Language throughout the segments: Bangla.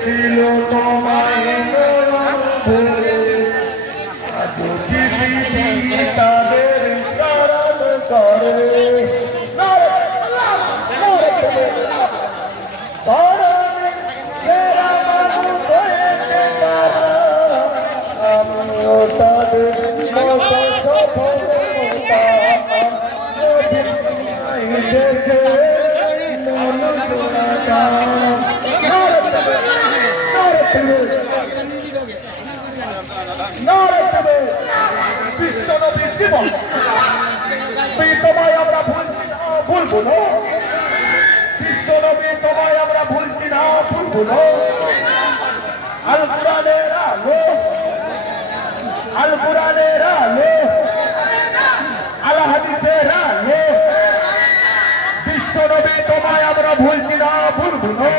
ছিল তোমায় ভুলে আজ পৃথিবী তাদের স্মরণ করে আমিও তাদের মতো সফলতা দেখে মন জোড়াটা বিশ্বনবীর জীবন তোমায় আমরা ভুলবো না বিশ্বনবী তোমায় আমরা ভুলছি না ভুলবো না আল কোরআনের আলো আল কোরআনের আলো আল হাদিসের আলো বিশ্বনবী তোমায় আমরা ভুলছি না ভুলবো না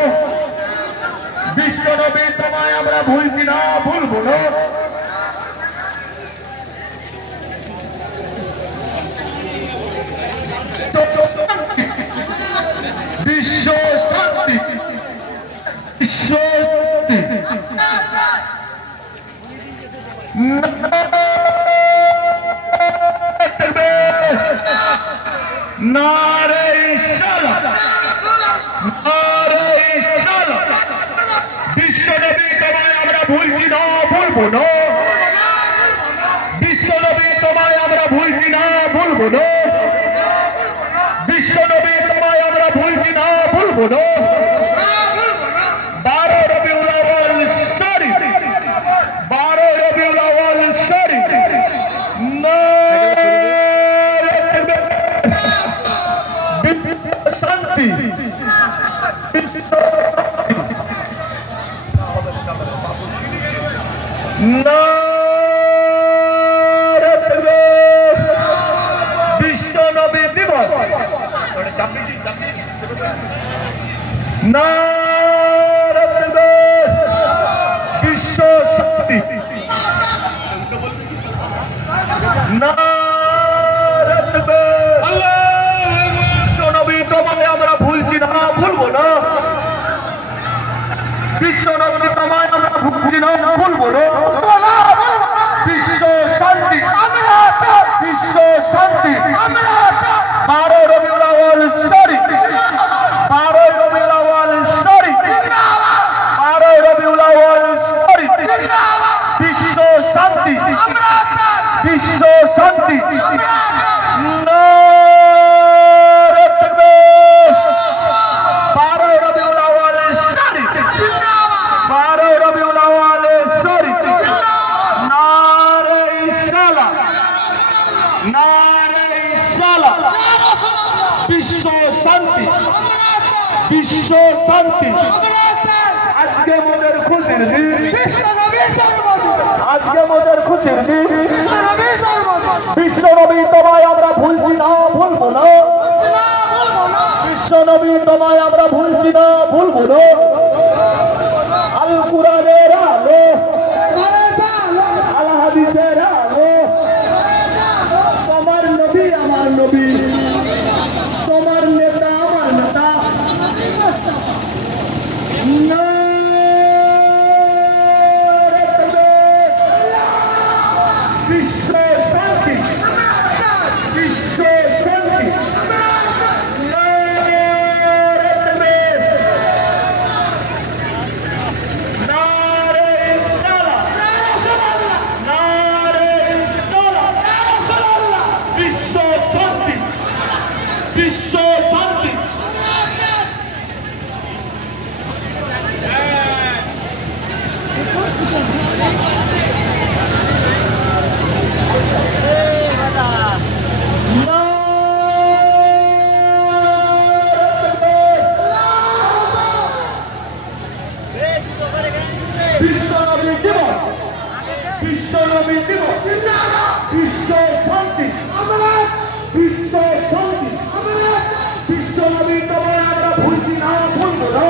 বিশ্বনবী তোমায় আমরা ভুলছি না ভুলবো না বিশ্ব শান্তি বিশ্ব নারে ইনশাআল্লাহ নারে ইনশাআল্লাহ বিশ্বনবী তোমায় আমরা ভুলছি না ভুলবো না বিশ্বনবী তোমায় আমরা ভুলছি না ভুলবো না বিশ্বনবী তোমায় আমরা ভুলছি না ভুলবো না 12 রবিউল আউয়াল শরীফ 12 রবিউল আউয়াল শরীফ শান্তি বিশ্বনবী দিবস বিশ্ব শান্তি বিশ্বনবী তোমায় আমরা ভুলছি না ভুলবো না বিশ্বনবী তোমায় আমরা ভুলছি না ভুলবো না বিশ্ব শান্তি বিশ্ব শান্তি 12 রবিউল আউয়াল শরীফ 12 রবিউল আউয়াল শরীফ 12 রবিউল আউয়াল শরীফ বিশ্ব শান্তি বিশ্ব শান্তি নারে তাকবীর 12 রবিউল আউয়াল শরীফ 12 রবিউল আউয়াল শরীফ নারে ইনশাআল্লাহ নারে ইনশাআল্লাহ বিশ্ব শান্তি বিশ্ব শান্তি আজকে আমাদের খুশির দিন আজকে আমাদের খুশির দিন বিশ্বনবী তোমায় আমরা ভুলছি না ভুলবো না বিশ্বনবী তোমায় আমরা ভুলছি না ভুলবো না আল কোরআনের আলো আল হাদিসের আলো তোমার নবী আমার নবী তোমার নেতা আমার নেতা বিশ্ব শান্তি বিশ্ব শান্তি বিশ্ব শান্তি বিশ্ব শান্তি বিশ্বনবী দিবস বিশ্বনবী দিবস বিশ্ব শান্তি বিশ্ব শান্তি বিশ্বনবী তোমায় আমরা ভুলছি না ভুলবো না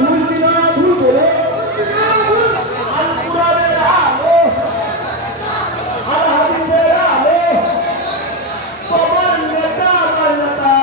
ভুলছি না ভুলবো না আল কোরআনের আলো আল হাদিসের আলো তোমার নেতা আমার নেতা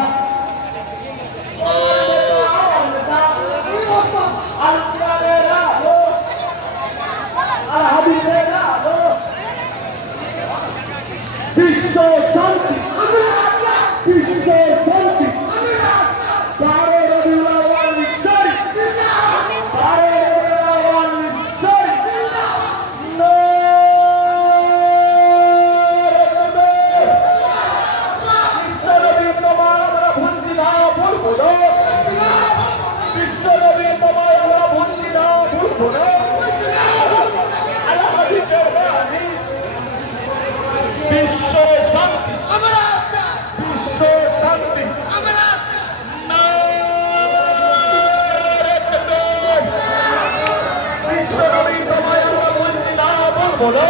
বলো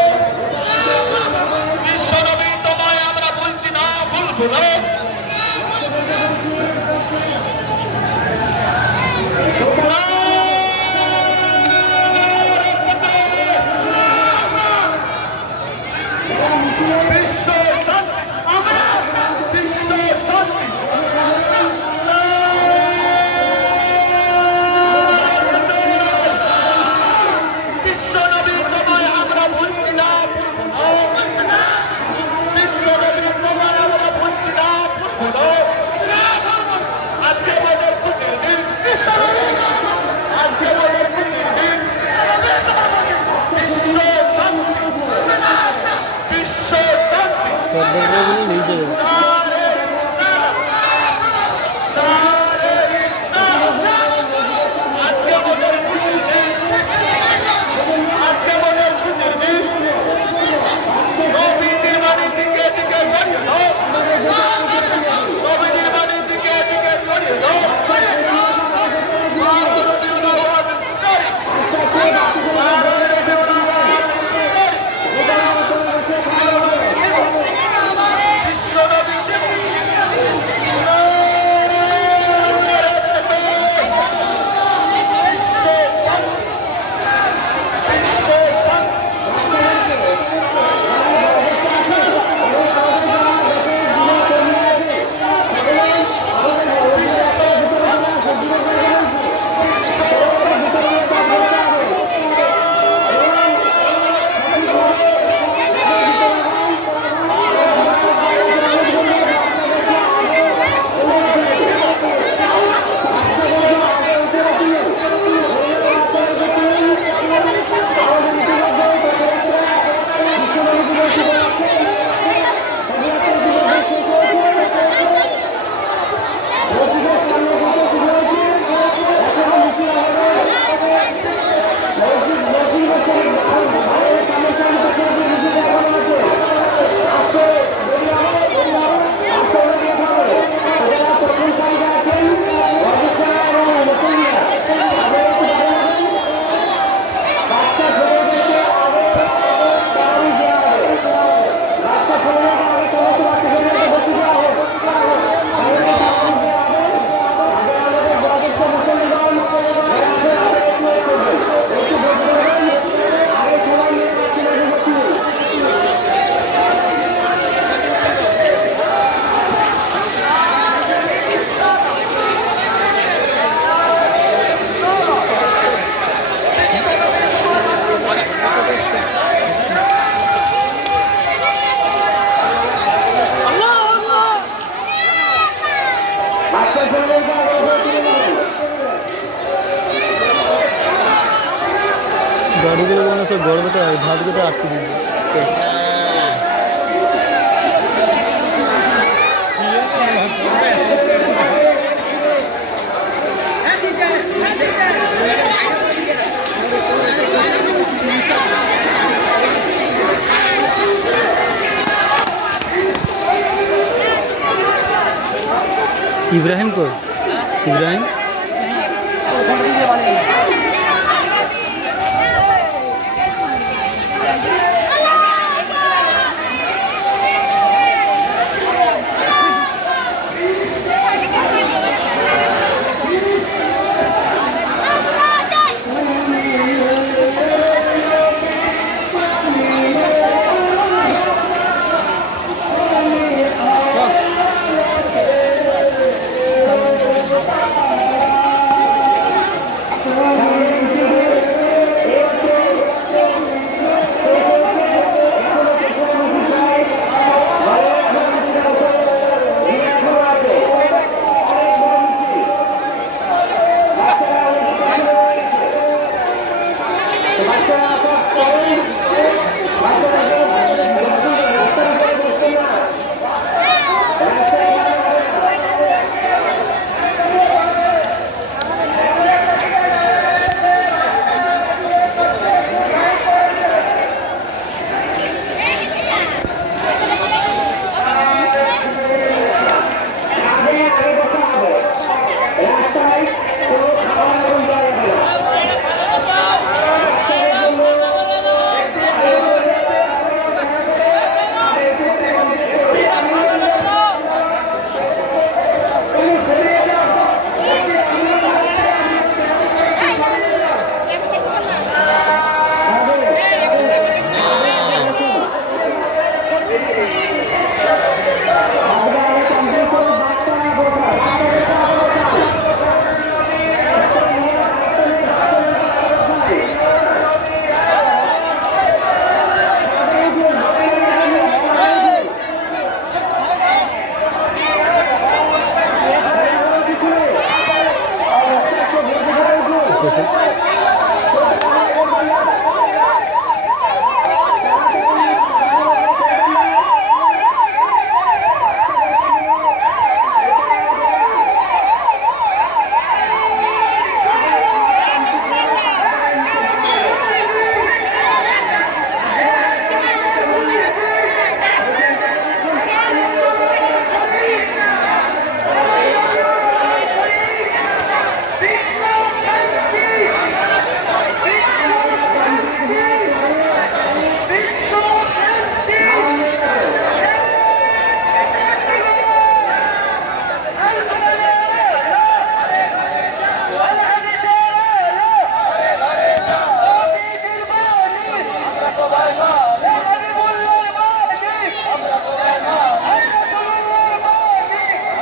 বিশ্বনবী তোমায় আমরা বলছি না ভুলবো না বিশ্ব শান্তি আমরা বিশ্ব শান্তি বিশ্বনবী তোমায় আমরা বলছি না বিশ্বনবী তোমায় আমরা বলছি না আজকে আমাদের খুশির দিন আজকে আমাদের খুশির দিন বিশ্ব শান্তি বিশ্ব শান্তি গাড়িগুলো মনে হচ্ছে গরমে ভাতগুলো আটকে দিয়েছে। ইব্রাহিম কই? ইব্রাহিম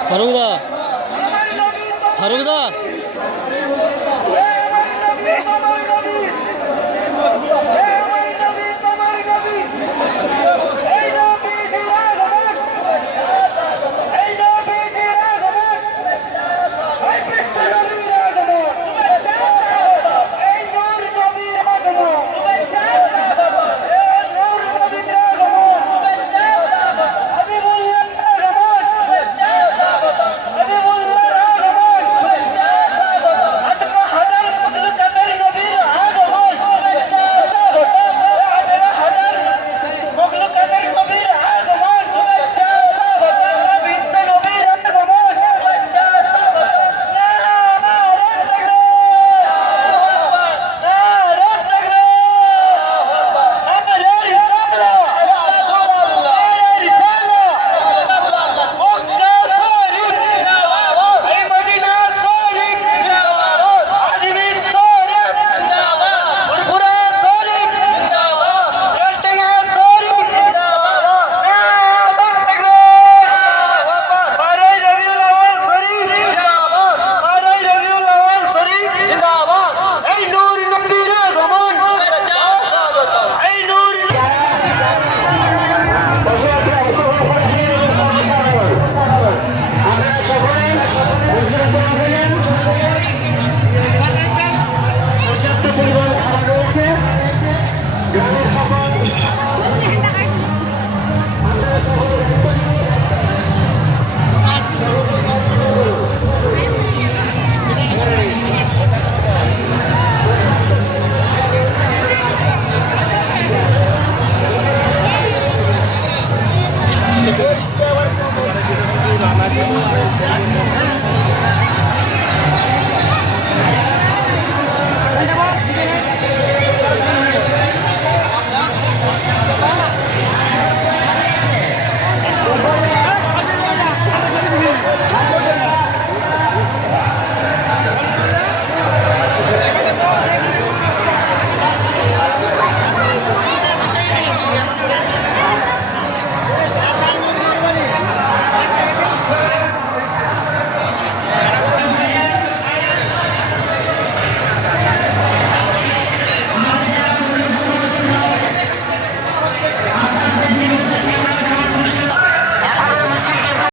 ফারুক